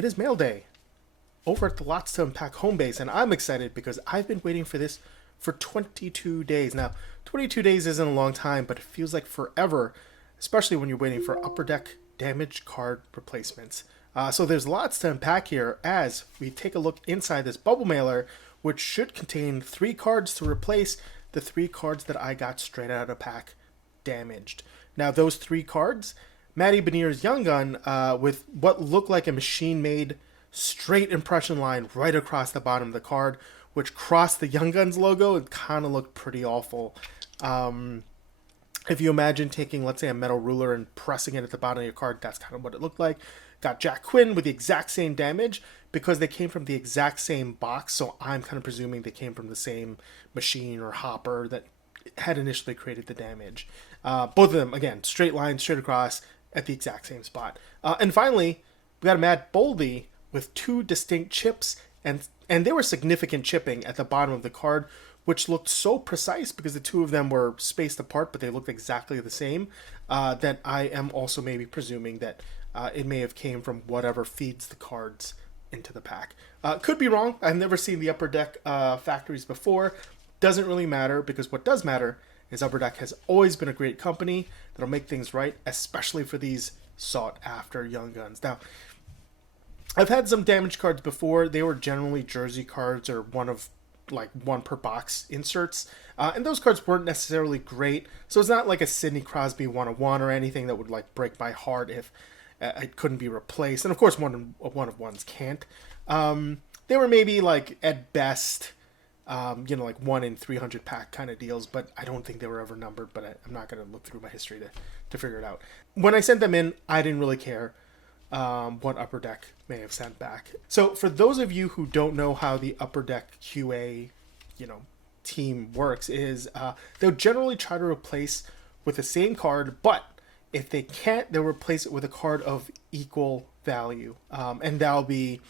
it is mail day over at the Lots to Unpack home base, and I'm excited because I've been waiting for this for 22 days. Now, 22 days isn't a long time, but it feels like forever, especially when you're waiting for Upper Deck damaged card replacements. So there's lots to unpack here as we take a look inside this bubble mailer, which should contain 3 cards to replace the 3 cards that I got straight out of the pack damaged. Now, those 3 cards, Matty Beniers Young Gun with what looked like a machine-made straight impression line right across the bottom of the card, which crossed the Young Guns logo. It kind of looked pretty awful. If you imagine taking, let's say, a metal ruler and pressing it at the bottom of your card, that's kind of what it looked like. Got Jack Quinn with the exact same damage because they came from the exact same box, so I'm kind of presuming they came from the same machine or hopper that had initially created the damage. Both of them, again, straight line, straight across at the exact same spot. And finally, we got a Matt Boldy with 2 distinct chips, and they were significant chipping at the bottom of the card, which looked so precise because the 2 of them were spaced apart, but they looked exactly the same, that I am also maybe presuming that it may have came from whatever feeds the cards into the pack. Could be wrong. I've never seen the Upper Deck factories before. Doesn't really matter, because what does matter is Upper Deck has always been a great company that'll make things right, especially for these sought-after Young Guns. Now, I've had some damaged cards before. They were generally jersey cards or one per box inserts. And those cards weren't necessarily great. So it's not like a Sidney Crosby 101 or anything that would break my heart if it couldn't be replaced. And of course, one of ones can't. They were maybe at best, 1 in 300 pack kind of deals, but I don't think they were ever numbered, but I'm not going to look through my history to figure it out. When I sent them in, I didn't really care what Upper Deck may have sent back. So for those of you who don't know how the Upper Deck QA, team works, is they'll generally try to replace with the same card, but if they can't, they'll replace it with a card of equal value. And that'll be,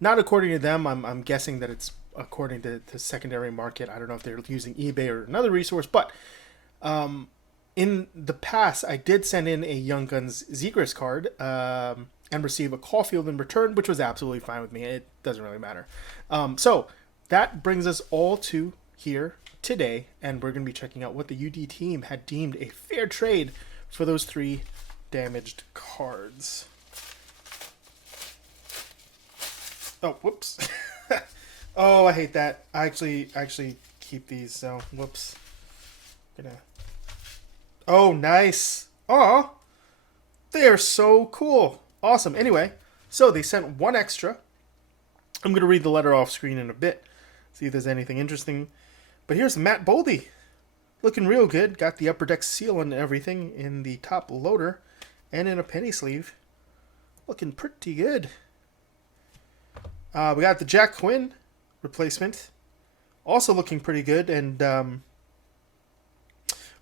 not according to them, I'm guessing that it's according to the secondary market. I don't know if they're using eBay or another resource, but in the past, I did send in a Young Guns Zegras card and receive a Caulfield in return, which was absolutely fine with me. It doesn't really matter. So that brings us all to here today, and we're going to be checking out what the UD team had deemed a fair trade for those 3 damaged cards. Oh, whoops. Oh, I hate that. I actually keep these, so whoops. Oh, nice. Oh, they are so cool. Awesome. Anyway, so they sent 1 extra. I'm going to read the letter off screen in a bit, see if there's anything interesting. But here's Matt Boldy. Looking real good. Got the Upper Deck seal and everything in the top loader and in a penny sleeve. Looking pretty good. We got the Jack Quinn replacement. Also looking pretty good. And,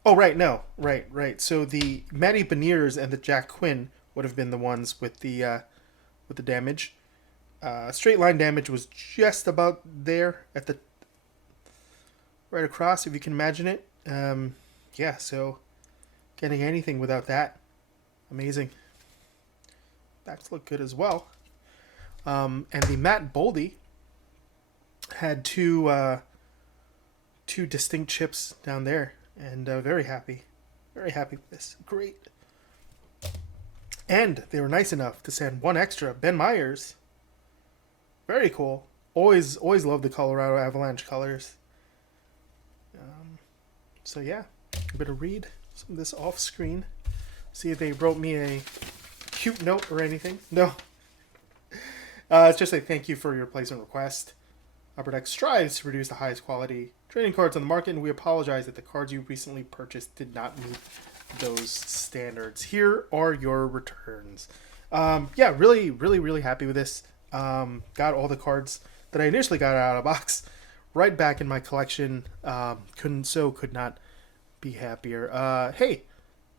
oh, right. No. Right. So the Matty Beniers and the Jack Quinn would have been the ones with the damage. Straight line damage was just about there at the right across, if you can imagine it. Yeah, so getting anything without that, amazing. Backs look good as well. And the Matt Boldy had two distinct chips down there, and very happy with this. Great. And they were nice enough to send 1 extra, Ben Myers. Very cool. Always love the Colorado Avalanche colors. So yeah, I'm going to read some of this off screen. See if they wrote me a cute note or anything. No. It's just a thank you for your replacement request. Upper Deck strives to produce the highest quality trading cards on the market, and we apologize that the cards you recently purchased did not meet those standards. Here are your returns. Yeah, really happy with this. Got all the cards that I initially got out of the box right back in my collection. Could not be happier. Hey,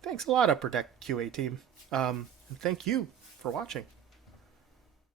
thanks a lot, Upper Deck QA team. And thank you for watching.